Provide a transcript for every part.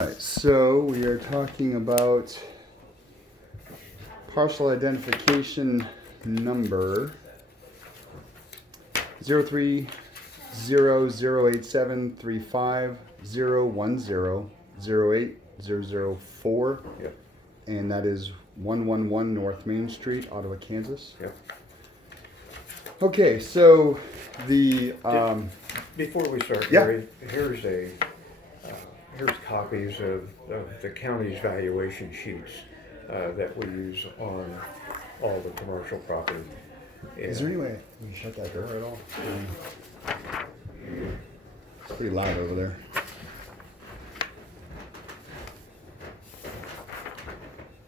Alright, so we are talking about parcel identification number 030873501008004. Yep. And that is 111 North Main Street, Ottawa, Kansas. Yep. Okay, so the Before we start, Yeah. Gary, here's copies of the county's valuation sheets that we use on all the commercial property. is there any way we can shut that door at all? It's pretty loud over there.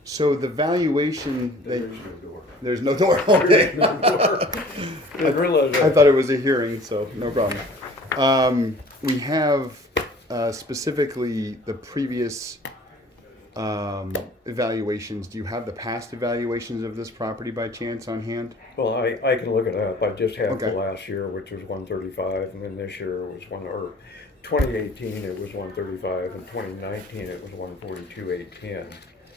So the valuation that there's no door. Okay. I realize that. I thought it was a hearing, so no problem. We have specifically the previous evaluations. Do you have the past evaluations of this property by chance on hand? Well, I can look it up. I just have Okay. the last year, which was 135, and then this year was 2018 it was 135, and 2019 it was 142,810.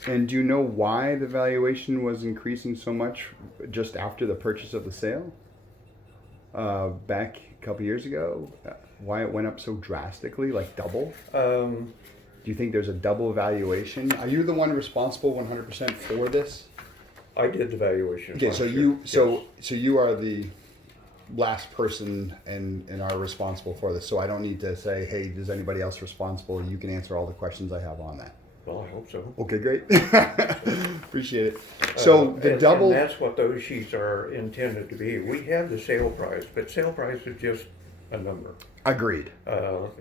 And do you know why the valuation was increasing so much just after the purchase of the sale? Back a couple years ago? Why it went up so drastically, like double? Do you think there's a double valuation? Are you the one responsible 100% for this? I did the valuation. Okay, last so year. so you are the last person and are responsible for this. So I don't need to say, hey, is anybody else responsible? You can answer all the questions I have on that. Well, I hope so. Okay, great. Appreciate it. So the double. And that's what those sheets are intended to be. We have the sale price, but sale price is just a number. Agreed.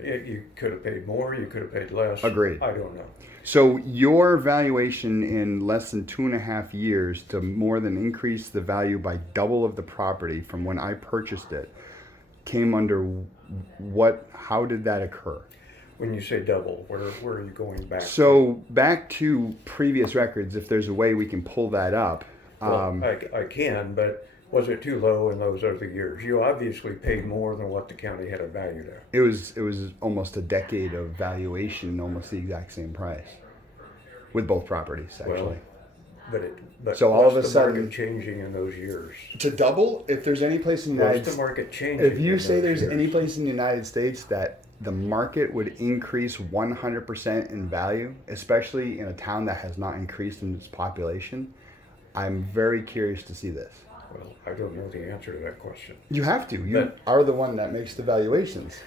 You could have paid more, you could have paid less. Agreed. I don't know. So your valuation in less than 2.5 years to more than increase the value by double of the property from when I purchased it came under what? How did that occur? When you say double, where are you going back? So back to previous records, if there's a way we can pull that up. Well, I can, but was it too low in those other years? You obviously paid more than what the county had it valued at. It was almost a decade of valuation, almost the exact same price, with both properties actually. Well, but So all of a what's the sudden- market changing in those years? To double, if there's any place in the What's United the market changing? if you in say those there's years? any place in the United States that the market would increase 100% in value, especially in a town that has not increased in its population, I'm very curious to see this. Well, I don't know the answer to that question. You have to. You But- are the one that makes the valuations.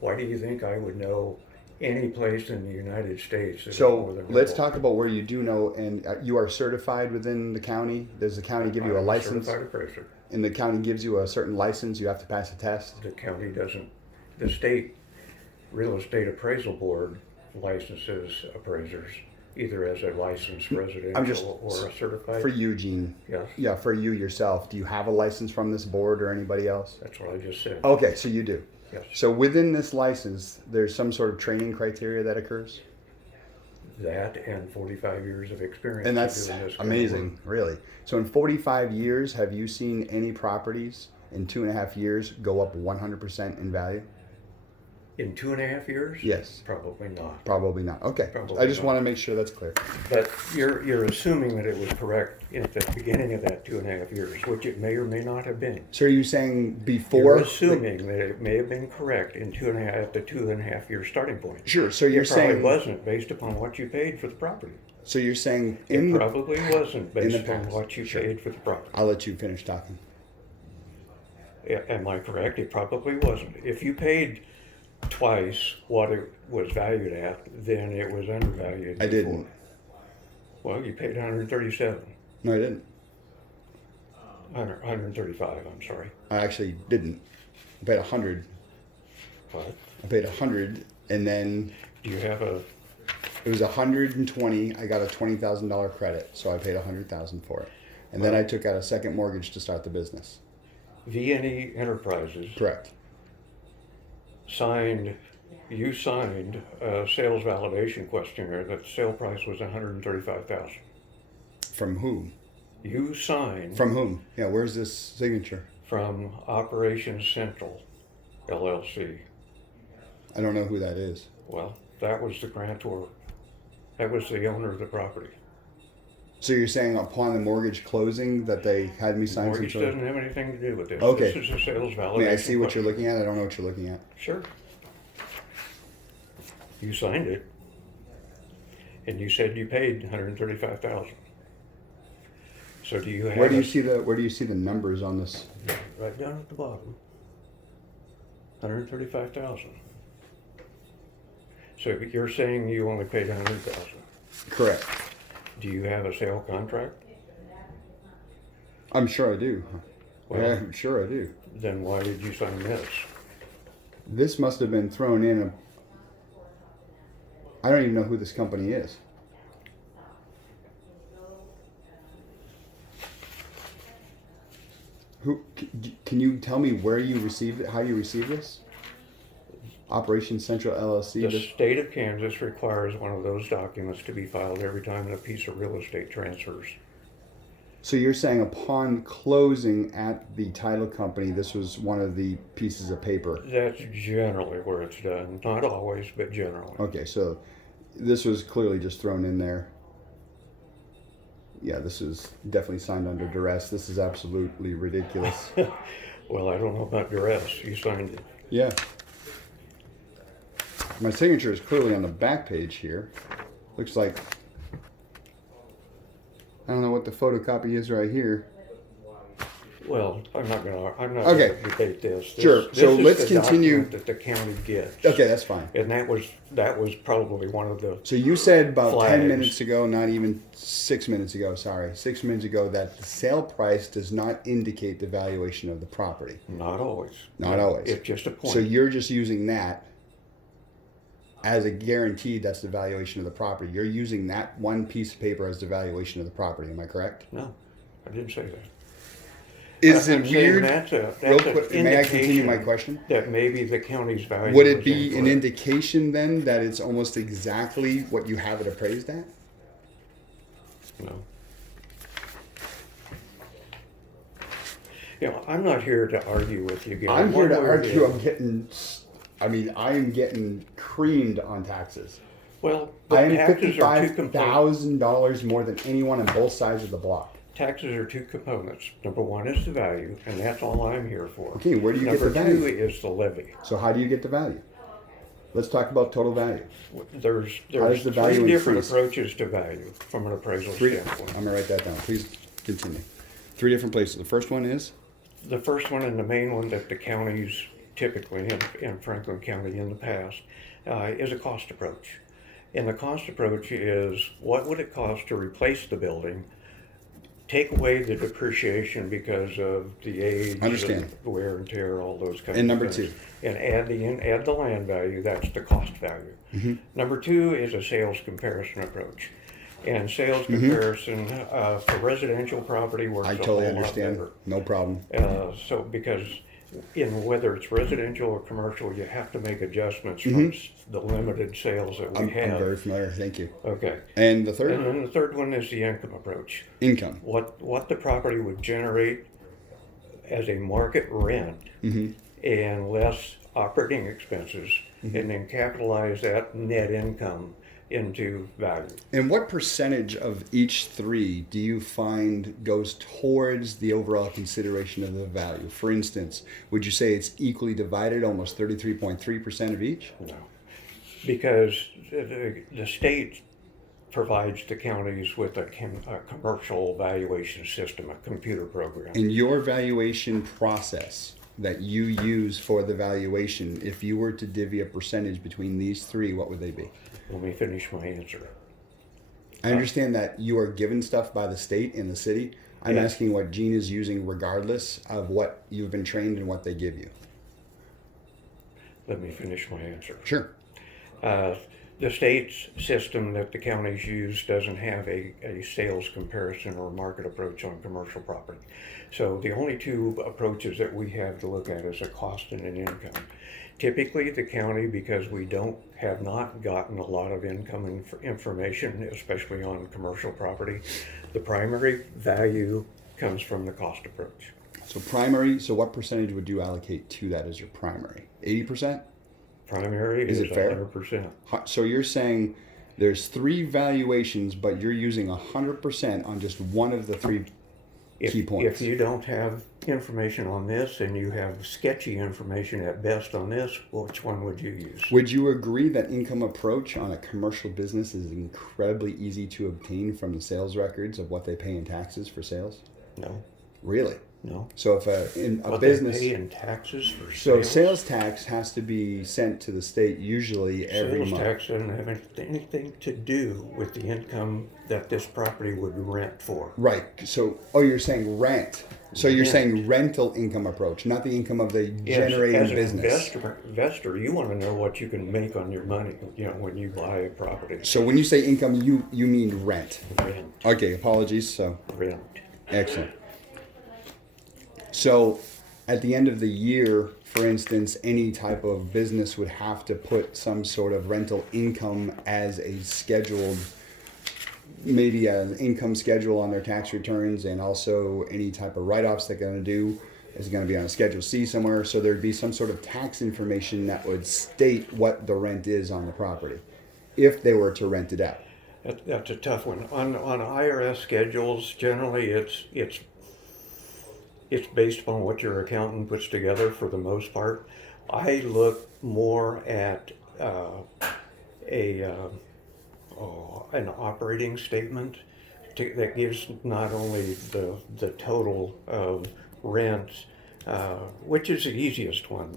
Why do you think I would know any place in the United States that is So more than let's double? talk about where you do know, and you are certified within the county. Does the county give you a I'm license? certified appraiser. And the county gives you a certain license, you have to pass a test? The county doesn't. The state real estate appraisal board licenses appraisers either as a licensed residential or a certified. For you, Gene. Yes, Yeah, for you yourself. Do you have a license from this board or anybody else? that's what I just said. Okay, so you do. Yes, So within this license, there's some sort of training criteria that occurs? that and 45 years of experience. And in that's doing this kind of amazing, really. So in 45 years, have you seen any properties in 2.5 years go up 100% in value? work. In 2.5 years? Yes. Probably not. Probably not. Okay. Probably I just not. want to make sure that's clear. But you're assuming that it was correct at the beginning of that 2.5 years, which it may or may not have been. So are you saying You're before? assuming that it may have been correct in 2.5 at the 2.5 year starting point. Sure. So you're It probably saying. wasn't based upon what you paid for the property. So you're saying It in the. probably wasn't in based the upon past. what you Sure. paid for the property. I'll let you finish talking. Am I correct? It probably wasn't. If you paid twice what it was valued at, then it was undervalued. I before. didn't. Well, you paid 137. No, I didn't. 135, I'm sorry. I actually didn't. I paid 100. What? I paid 100, and then Do you have a, it was 120. I got a $20,000 credit, so I paid 100,000 for it. And then I took out a second mortgage to start the business. VNE Enterprises Correct. you signed a sales validation questionnaire that the sale price was 135,000. From whom? You signed From whom? Yeah, where's this signature? from Operations Central, LLC. I don't know who that is. Well, that was the grantor. That was the owner of the property. So you're saying upon the mortgage closing that they had me sign Mortgage some sort of... doesn't have anything to do with this. Okay. This is a sales validation. May I see what question. you're looking at? I don't know what you're looking at. Sure. You signed it, and you said you paid $135,000. So do you have? Where do you see the numbers on this? Right down at the bottom. $135,000. So you're saying you only paid $100,000. Correct. Do you have a sale contract? I'm sure I do. Well, Yeah, I'm sure I do. Then why did you sign this? This must have been thrown in. I don't even know who this company is. Can you tell me where you received it? How you received this? Operation Central LLC. The state of Kansas requires one of those documents to be filed every time a piece of real estate transfers. So you're saying upon closing at the title company, this was one of the pieces of paper? That's generally where it's done. Not always, but generally. Okay, so this was clearly just thrown in there. Yeah, this is definitely signed under duress. This is absolutely ridiculous. Well, I don't know about duress. You signed it. Yeah. My signature is clearly on the back page here. Looks like, I don't know what the photocopy is right here. Well, I'm not gonna debate this. Sure. This So is let's the continue. document that the county gets. Okay, that's fine. And that was probably one of the. So you said about 10 flags. minutes ago, not even 6 minutes ago, sorry, 6 minutes ago, that the sale price does not indicate the valuation of the property. Not always. Not always. It's just a point. So you're just using that as a guarantee that's the valuation of the property. You're using that one piece of paper as the valuation of the property. Am I correct? No, I didn't say that. Is I'm it saying weird? That's Real an quick, may I continue my indication question? That maybe the county's value. Would it was be an incorrect. indication then that it's almost exactly what you have it appraised at? No. You know, I'm not here to argue with you, Gary. I'm here to One way or the argue. other. I'm getting creamed on taxes. Well, I but am taxes are two components. $55,000 more than anyone on both sides of the block. Taxes are two components. Number one is the value, and that's all I'm here for. Okay, where do you get the Number two value? is the levy. So how do you get the value? Let's talk about total value. There's does the value three different increase? approaches to value from an appraisal standpoint. I'm gonna write that down. Please continue. 3 different places. The first one is The first one and the main one that the counties typically, in Franklin County in the past, is a cost approach. And the cost approach is what would it cost to replace the building, take away the depreciation because of the age, Understand. and wear and tear, all those kinds And of number things. 2. And add the land value, that's the cost value. Mm-hmm. Number 2 is a sales comparison approach. And sales Mm-hmm. comparison for residential property works I a totally whole lot understand. better. No problem. So because in whether it's residential or commercial, you have to make adjustments from the limited sales that we I'm have. very familiar. Thank you. Okay. And the third? And then the third one is the income approach. Income. What the property would generate as a market rent and less operating expenses, and then capitalize that net income into value. And what percentage of each 3 do you find goes towards the overall consideration of the value? For instance, would you say it's equally divided, almost 33.3% of each? No, because the state provides the counties with a commercial valuation system, a computer program. In your valuation process that you use for the valuation, if you were to divvy a percentage between these 3, what would they be? Let me finish my answer. I understand that you are given stuff by the state and the city. I'm Yes. asking what Gene is using regardless of what you've been trained and what they give you. Let me finish my answer. Sure. The state's system that the counties use doesn't have a sales comparison or market approach on commercial property. So the only 2 approaches that we have to look at is a cost and an income. Typically, the county, because we have not gotten a lot of income information, especially on commercial property, the primary value comes from the cost approach. So primary, so what percentage would you allocate to that as your primary? 80%? Primary Is is it fair? 100%. So you're saying there's three valuations, but you're using 100% on just one of the three key points. If you don't have information on this and you have sketchy information at best on this, which one would you use? Would you agree that income approach on a commercial business is incredibly easy to obtain from the sales records of what they pay in taxes for sales? No, Really? no. So if a What business, they pay in taxes for so sales? sales tax has to be sent to the state usually every Sales month. tax doesn't have anything to do with the income that this property would rent for. Right. So, oh, you're saying rent. So you're Rent. saying rental income approach, not the income of the Yes, generating as an business. investor, you want to know what you can make on your money, when you buy a property. So when you say income, you mean rent. Rent, Okay, apologies. So rent. excellent. So at the end of the year, for instance, any type of business would have to put some sort of rental income as a scheduled, maybe an income schedule on their tax returns, and also any type of write-offs they're going to do is going to be on a Schedule C somewhere. So there'd be some sort of tax information that would state what the rent is on the property if they were to rent it out. That's a tough one. On IRS schedules, generally it's based upon what your accountant puts together for the most part. I look more at an operating statement that gives not only the total of rents, which is the easiest one.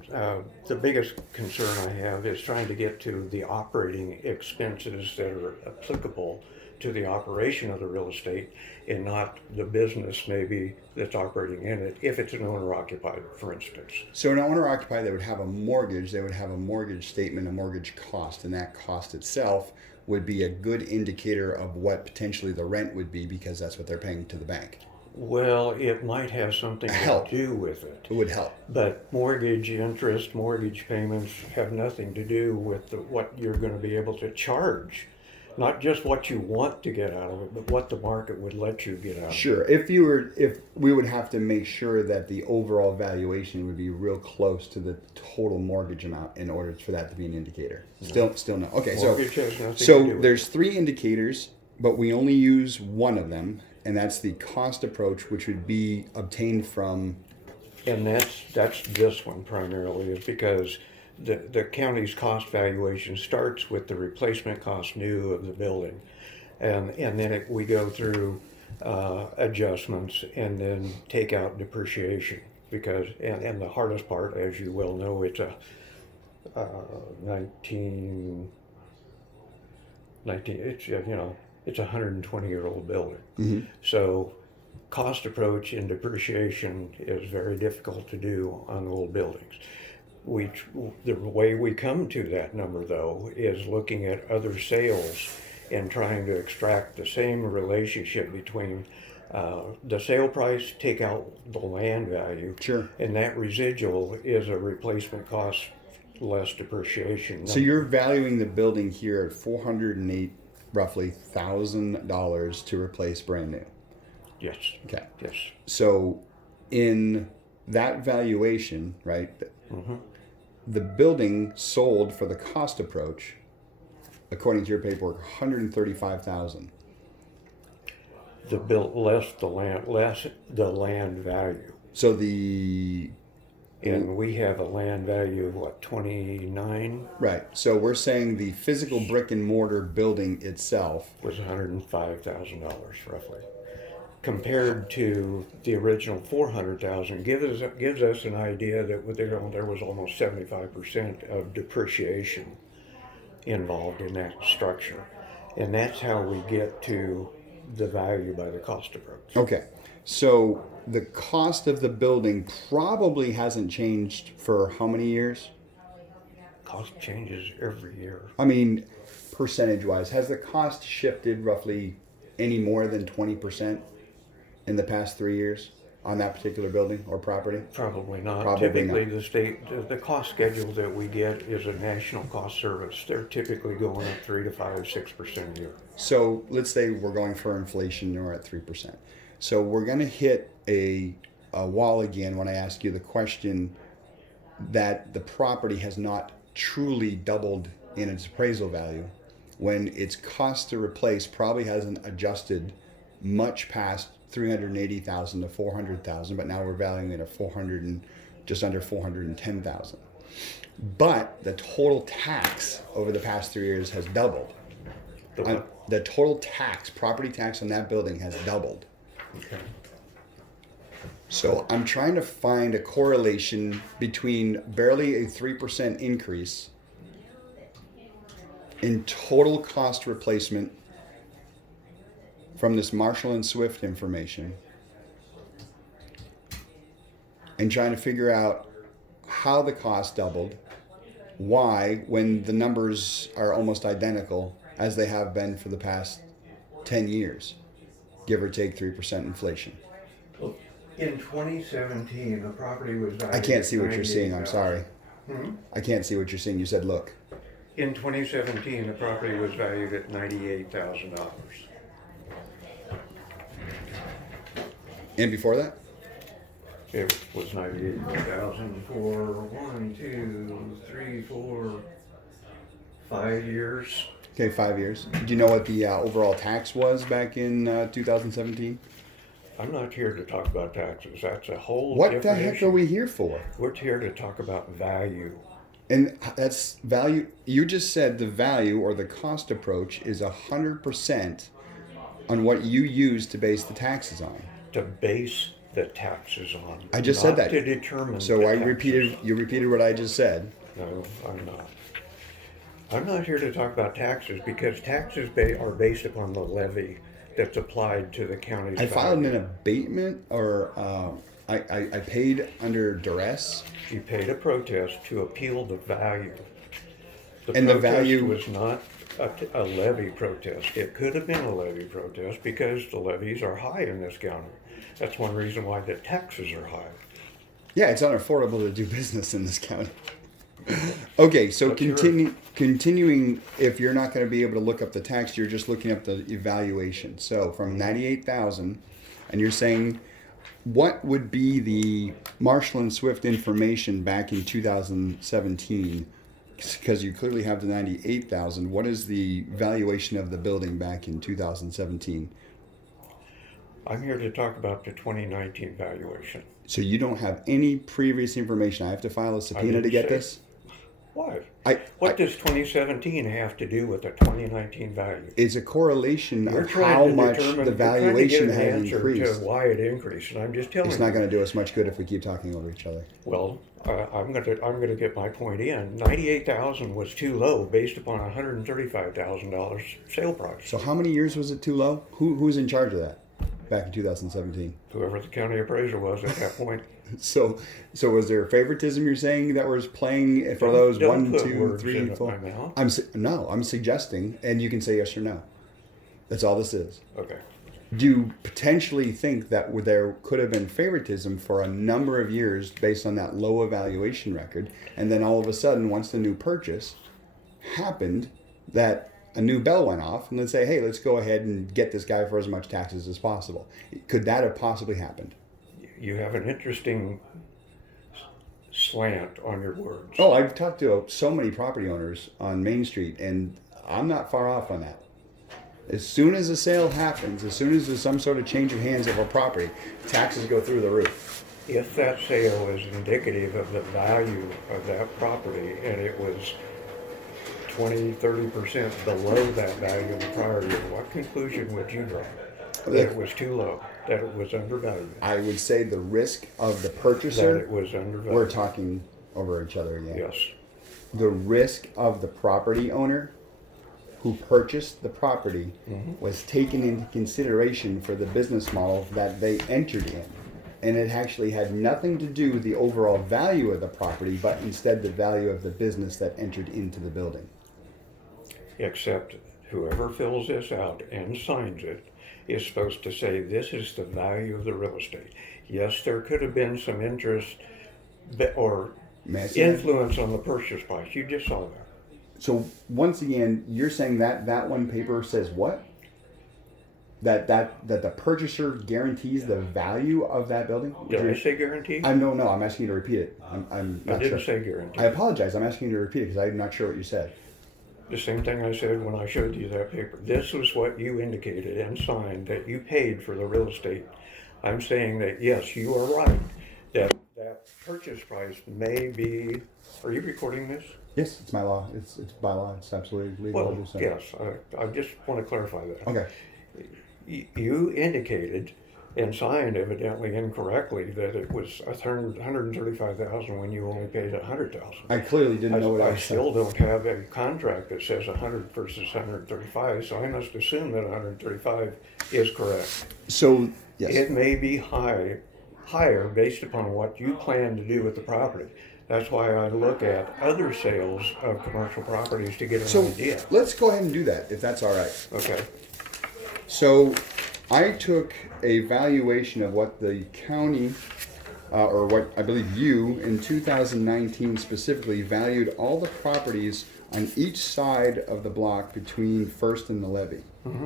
The biggest concern I have is trying to get to the operating expenses that are applicable to the operation of the real estate and not the business maybe that's operating in it, if it's an owner occupied, for instance. So an owner occupied, they would have a mortgage, they would have a mortgage statement, a mortgage cost, and that cost itself would be a good indicator of what potentially the rent would be, because that's what they're paying to the bank. Well, it might have something Help. to do with it. It would help. But mortgage interest, mortgage payments have nothing to do with what you're going to be able to charge. Not just what you want to get out of it, but what the market would let you get out of it. Sure. If we would have to make sure that the overall valuation would be real close to the total mortgage amount in order for that to be an indicator. Still no. Okay, Mortgage has nothing to do so with there's three indicators, but we only use one of them, and that's the cost approach, which would be obtained from. And that's this one primarily, is because the county's cost valuation starts with the replacement cost new of the building, and then we go through adjustments and then take out depreciation, because and the hardest part, as you well know, it's a 19 it's it's a 120-year-old building. Mm-hmm. So cost approach and depreciation is very difficult to do on old buildings. The way we come to that number, though, is looking at other sales and trying to extract the same relationship between the sale price, take out the land value, Sure. and that residual is a replacement cost less depreciation. So you're valuing the building here at $408 roughly $1,000 to replace brand new. Yes. Okay. Yes. So in that valuation, right? Mm-hmm. The building sold for the cost approach, according to your paperwork, $135,000. The bill less the land value, So the and we have a land value of what, 29 right. So we're saying the physical brick and mortar building itself. was $105,000 roughly, compared to the original 400,000. Gives us an idea that there was almost 75% of depreciation involved in that structure, and that's how we get to the value by the cost approach. Okay. So the cost of the building probably hasn't changed for how many years? Cost changes every year. I mean, percentage wise, has the cost shifted roughly any more than 20% in the past 3 years on that particular building or property? Probably not. Probably Typically, not. the cost schedule that we get is a national cost service. They're typically going up 3 to 5, 6% a year. So let's say we're going for inflation and we're at 3%. So we're going to hit a wall again when I ask you the question that the property has not truly doubled in its appraisal value when its cost to replace probably hasn't adjusted much past 380,000 to 400,000, but now we're valuing it at 400 and just under 410,000. But the total tax over the past 3 years has doubled. The total tax, property tax on that building has doubled. Okay. So I'm trying to find a correlation between barely a 3% increase in total cost replacement from this Marshall and Swift information and trying to figure out how the cost doubled, why, when the numbers are almost identical as they have been for the past 10 years, give or take 3% inflation. Well, in 2017, the property was valued I can't see what you're at seeing, I'm sorry. Hmm? I can't see what you're seeing. You said look. In 2017, the property was valued at $98,000. And before that? It was 98,000 for 1, 2, 3, 4, 5 years. Okay, 5 years. Do you know what the overall tax was back in 2017? I'm not here to talk about taxes. That's a whole What different the heck issue. are we here for? We're here to talk about value. And that's value. You just said the value or the cost approach is 100% on what you use to base the taxes on. To base the taxes on. I just not said that. To determine. So the I taxes. repeated. You repeated what I just said. No, I'm not. I'm not here to talk about taxes because taxes are based upon the levy that's applied to the county's I filed value. an abatement, or I paid under duress. You paid a protest to appeal the value. And the protest value- was not a levy protest. It could have been a levy protest because the levies are high in this county. That's one reason why the taxes are high. Yeah, it's unaffordable to do business in this county. Okay, so What's your- continuing, if you're not going to be able to look up the tax, you're just looking up the evaluation. So from 98,000, and you're saying, what would be the Marshall and Swift information back in 2017? Because you clearly have the 98,000. What is the valuation of the building back in 2017? I'm here to talk about the 2019 valuation. So you don't have any previous information. I have to file a subpoena to didn't get say- this? Why? I- What does 2017 have to do with the 2019 value? It's a correlation You're of trying how to much determine- the you're trying to valuation get an has answer increased. to why it increased, and I'm just telling It's you. not going to do us much good if we keep talking over each other. Well, I'm gonna get my point in. 98,000 was too low based upon $135,000 sale price. So how many years was it too low? Who's in charge of that back in 2017? Whoever the county appraiser was at that point. So was there favoritism you're saying that was playing for Don't- those don't 1, put 2, words 3, in 4? my mouth. I'm suggesting, and you can say yes or no. That's all this is. Okay. Do you potentially think that there could have been favoritism for a number of years based on that low evaluation record, and then all of a sudden, once the new purchase happened, that a new bell went off, and then say, hey, let's go ahead and get this guy for as much taxes as possible? Could that have possibly happened? You have an interesting slant on your words. Oh, I've talked to so many property owners on Main Street, and I'm not far off on that. As soon as a sale happens, as soon as there's some sort of change of hands of a property, taxes go through the roof. If that sale is indicative of the value of that property and it was 20-30% below that value in the prior year, what conclusion would you draw? That it was too low, that it was undervalued, I would say the risk of the that purchaser, it was undervalued. we're talking over each other again. Yes. The risk of the property owner who purchased the property was taken into consideration for the business model that they entered in. And it actually had nothing to do with the overall value of the property, but instead the value of the business that entered into the building. Except whoever fills this out and signs it is supposed to say, this is the value of the real estate. Yes, there could have been some interest or May I say that? influence on the purchase price. You just saw that. So once again, you're saying that that one paper says what? That the purchaser guarantees the value of that building? Did I say guarantee? No. I'm asking you to repeat it. I'm I not didn't sure. say guarantee. I apologize. I'm asking you to repeat it because I'm not sure what you said. The same thing I said when I showed you that paper. This was what you indicated and signed that you paid for the real estate. I'm saying that yes, you are right. That purchase price may be. Are you recording this? Yes, it's my law. It's by law. It's absolutely legal. Well, to do so. yes. I just want to clarify that. Okay. You indicated and signed evidently incorrectly that it was $135,000 when you only paid $100,000. I clearly didn't know what I I was still don't have a contract that says 100 versus 135, so I must assume that 135 is correct. So, yes. It may be higher based upon what you plan to do with the property. That's why I look at other sales of commercial properties to get an idea. Let's go ahead and do that if that's all right. Okay. So I took a valuation of what the county, or what I believe you in 2019 specifically valued all the properties on each side of the block between First and the Levee. Mm-hmm.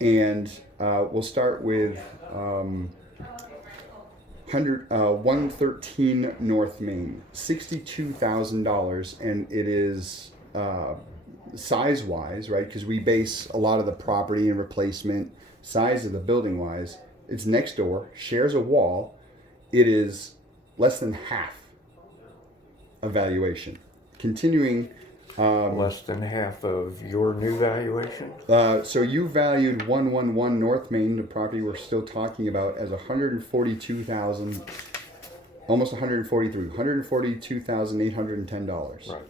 And we'll start with 113 North Main, $62,000, and it is size-wise, right? Because we base a lot of the property and replacement size of the building-wise. It's next door, shares a wall. It is less than half valuation. Continuing. Less than half of your new valuation? So you valued 111 North Main, the property we're still talking about, as 142,000, almost 143, $142,810. Right.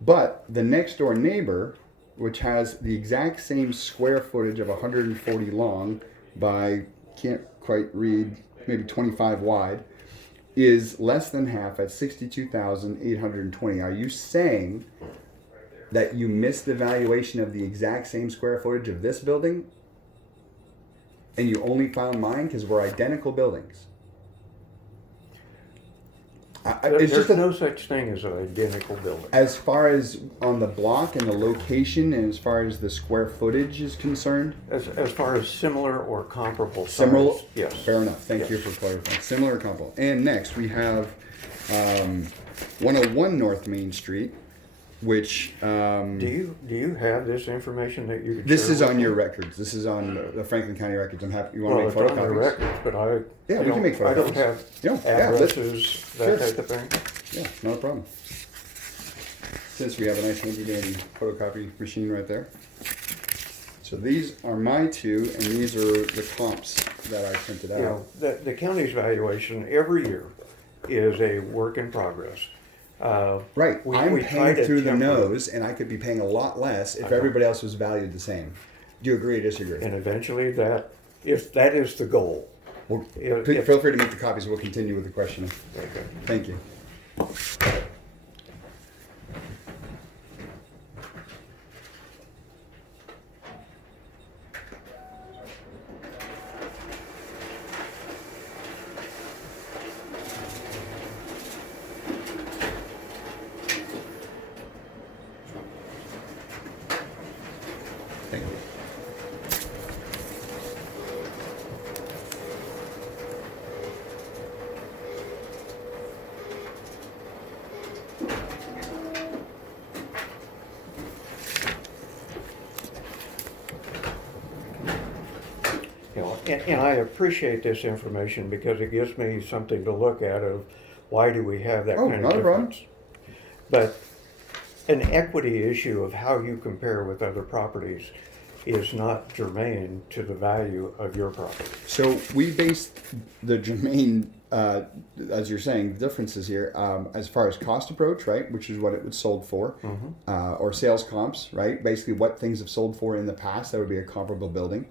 But the next door neighbor, which has the exact same square footage of 140 long by, can't quite read, maybe 25 wide, is less than half at 62,820. Are you saying that you missed the valuation of the exact same square footage of this building and you only found mine because we're identical buildings? There's no such thing as an identical building. As far as on the block and the location and as far as the square footage is concerned? As far as similar or comparable size, Similar? yes. Fair enough. Thank you for clarifying. Similar or comparable. And next we have 101 North Main Street, which Do you have this information that you could this share is with on me? your records. This is on the Franklin County records. I'm happy. You want Well, to make it's on the photocopies? records, but Yeah, we can make I photocopies. don't have Yeah, addresses, sure. that type of thing. Yeah, not a problem. Since we have a nice handy dandy photocopy machine right there. So these are my two, and these are the comps that I printed out. You know, the county's valuation every year is a work in progress. Right. We I'm try paying to through the temper- nose, and I could be paying a lot less if everybody else was valued the same. Do you agree or disagree? And eventually if that is the goal. Well, if- feel free to make the copies. We'll continue with the questioning. Okay. Thank you. Thank you. You know, and I appreciate this information because it gives me something to look at of why do we have that Oh, kind of not a problem. difference. But an equity issue of how you compare with other properties is not germane to the value of your property. So we based the germane, as you're saying, the differences here, as far as cost approach, right, which is what it was sold for, or sales comps, right, basically what things have sold for in the past, that would be a comparable building,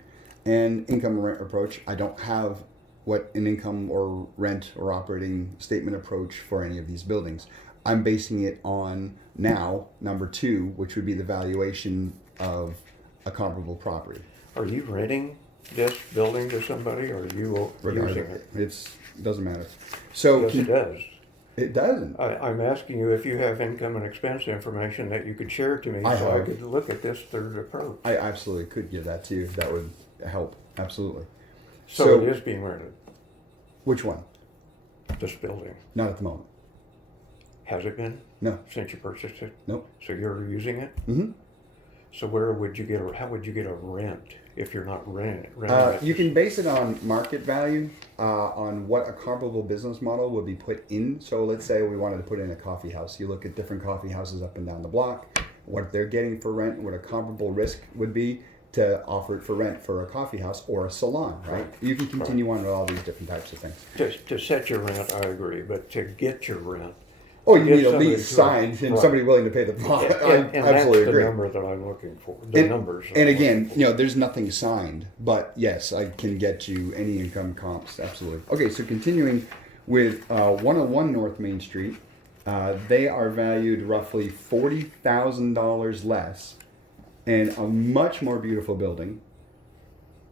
and income rent approach. I don't have what an income or rent or operating statement approach for any of these buildings. I'm basing it on now, number two, which would be the valuation of a comparable property. Are you renting this building to somebody or are you using it? It doesn't matter. So Yes, it does. It doesn't. I'm asking you if you have income and expense information that you could share to me I so I have. could look at this third approach. I absolutely could give that to you. That would help. Absolutely. So it is being rented, Which one? this building. Not at the moment. Has it been No. since you purchased it? Nope. So you're using it? Mm-hmm. So how would you get a rent if you're not renting it? You can base it on market value, on what a comparable business model would be put in. So let's say we wanted to put in a coffee house. You look at different coffee houses up and down the block, what they're getting for rent, what a comparable risk would be to offer it for rent for a coffee house or a salon, right? You can continue on with all these different types of things. To set your rent, I agree, but to get your rent, Oh, you get need a somebody lease to- signed and right. somebody willing to pay the bond. I and absolutely that's agree. the number that I'm looking for. The numbers. And again, you know, there's nothing signed, but yes, I can get you any income comps. Absolutely. Okay, so continuing with 101 North Main Street, they are valued roughly $40,000 less, and a much more beautiful building,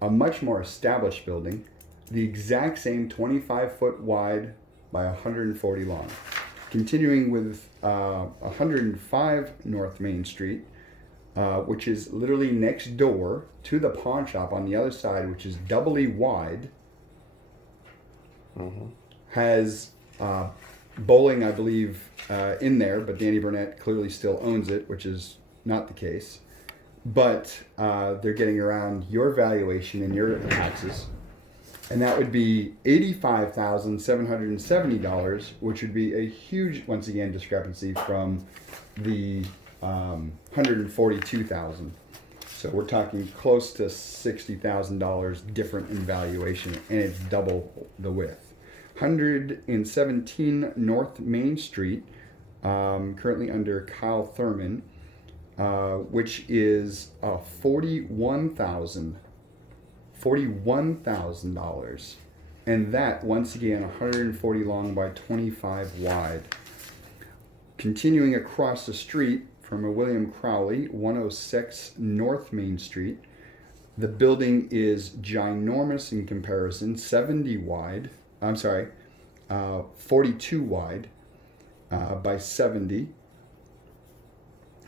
a much more established building, the exact same 25-foot wide by 140 long. Continuing with 105 North Main Street, which is literally next door to the pawn shop on the other side, which is doubly wide, has bowling, I believe, in there, but Danny Burnett clearly still owns it, which is not the case. But they're getting around your valuation and your taxes. And that would be $85,770, which would be a huge, once again, discrepancy from the $142,000. So we're talking close to $60,000 different in valuation, and it's double the width. 117 North Main Street, currently under Kyle Thurman, which is $41,000, and that once again 140 long by 25 wide. Continuing across the street from a William Crowley, 106 North Main Street, the building is ginormous in comparison, 42 wide by 70.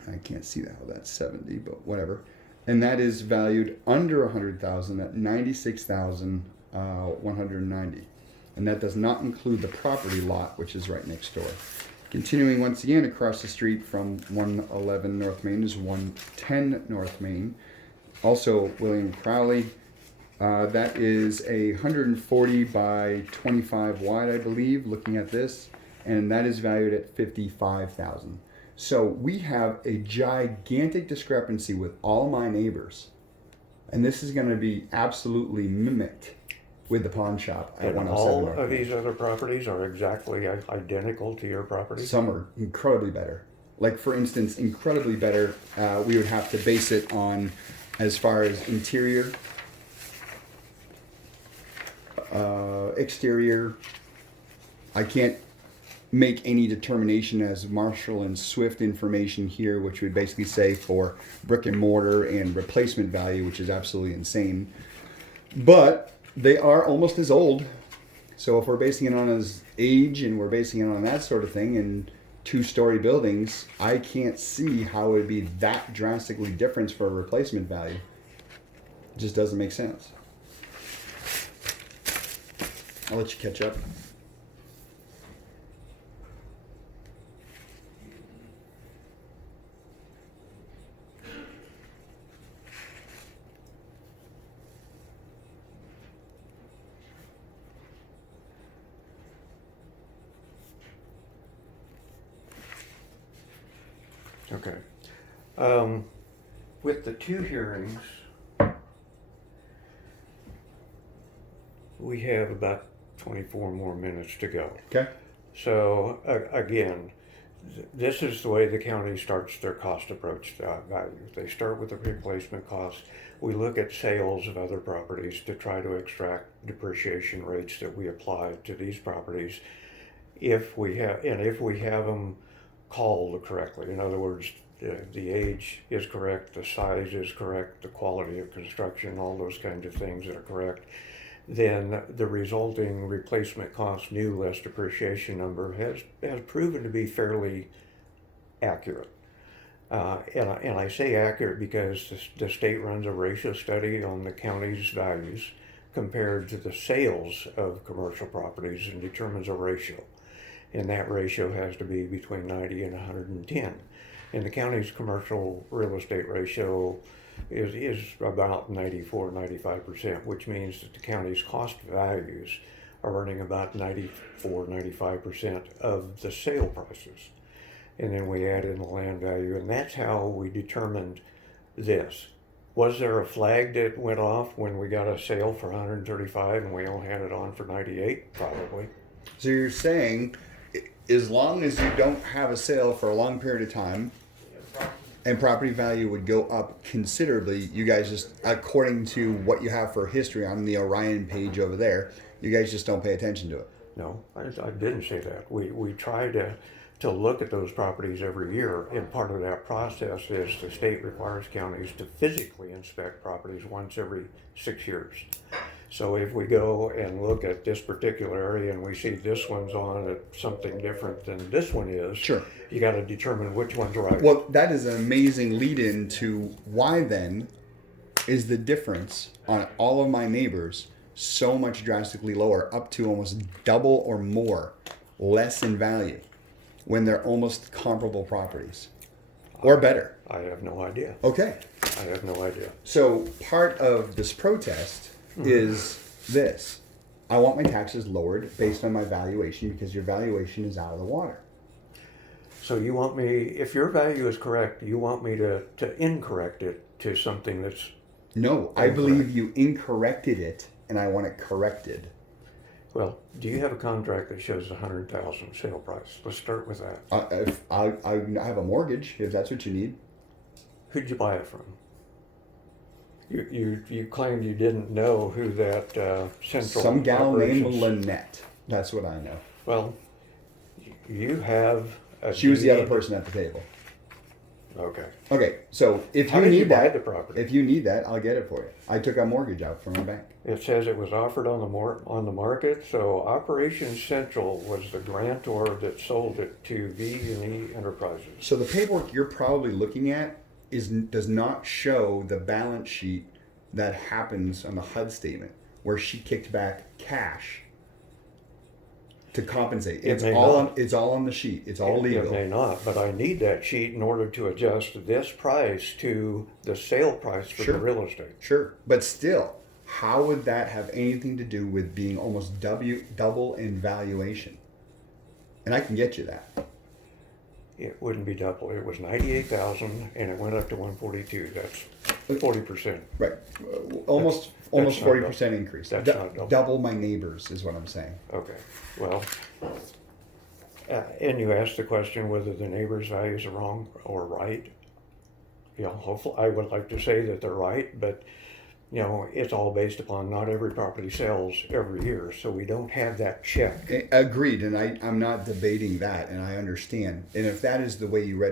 I can't see how that's 70, but whatever. And that is valued under 100,000 at 96,190, and that does not include the property lot, which is right next door. Continuing once again across the street from 111 North Main is 110 North Main, also William Crowley. That is 140 by 25 wide, I believe, looking at this, and that is valued at 55,000. So we have a gigantic discrepancy with all my neighbors, and this is going to be absolutely mimicked with the pawn shop at And 107 all North of Main. these other properties are exactly identical to your property? Some are incredibly better. Like, for instance, incredibly better, we would have to base it on as far as interior, exterior. I can't make any determination as Marshall and Swift information here, which would basically say for brick and mortar and replacement value, which is absolutely insane. But they are almost as old. So if we're basing it on as age and we're basing it on that sort of thing and two-story buildings, I can't see how it would be that drastically different for a replacement value. It just doesn't make sense. I'll let you catch up. Okay. With the two hearings, we have about 24 more minutes to go. Okay. So again, this is the way the county starts their cost approach value. They start with the replacement cost. We look at sales of other properties to try to extract depreciation rates that we apply to these properties. If we have them called correctly, in other words, the age is correct, the size is correct, the quality of construction, all those kinds of things that are correct, then the resulting replacement cost new less depreciation number has proven to be fairly accurate. And I say accurate because the state runs a ratio study on the county's values compared to the sales of commercial properties and determines a ratio. And that ratio has to be between 90 and 110. And the county's commercial real estate ratio is about 94, 95%, which means that the county's cost values are earning about 94, 95% of the sale prices. And then we add in the land value, and that's how we determined this. Was there a flag that went off when we got a sale for 135 and we only had it on for 98? Probably. So you're saying, as long as you don't have a sale for a long period of time, and property value would go up considerably, you guys just, according to what you have for history on the Orion page over there, you guys just don't pay attention to it. No, I didn't say that. We try to look at those properties every year, and part of that process is the state requires counties to physically inspect properties once every 6 years. So if we go and look at this particular area and we see this one's on at something different than this one is, Sure. You got to determine which one's right. Well, that is an amazing lead-in to why then is the difference on all of my neighbors so much drastically lower, up to almost double or more less in value when they're almost comparable properties or better. I have no idea. Okay. I have no idea. So part of this protest is this. I want my taxes lowered based on my valuation because your valuation is out of the water. So you want me, if your value is correct, you want me to incorrect it to something that's No, I believe you incorrected it and I want it corrected. well. Do you have a contract that shows 100,000 sale price? Let's start with that. If I have a mortgage, if that's what you need. Who'd you buy it from? You claimed you didn't know who that central Some gal named operations- Lynette. That's what I know. Well, you have. She was the other person at the table. Okay. Okay, so if How you did need you buy that, the property? if you need that, I'll get it for you. I took a mortgage out from my bank. It says it was offered on the market. So Operation Central was the grantor that sold it to V&E Enterprises. So the paperwork you're probably looking at does not show the balance sheet that happens on the HUD statement where she kicked back cash to compensate. It It's may all not. on the sheet. It's all It legal. may not, but I need that sheet in order to adjust this price to the sale price for Sure. the real estate. Sure, but still, how would that have anything to do with being almost double in valuation? And I can get you that. It wouldn't be double. It was 98,000 and it went up to 142. That's 40%. Right, almost That's not 40% increase. That's not double. Double my neighbors is what I'm saying. Okay. Well, and you asked the question whether the neighbors' values are wrong or right. You know, hopefully, I would like to say that they're right, but you know, it's all based upon not every property sells every year, so we don't have that check. Agreed, and I'm not debating that, and I understand. And if that is the way you read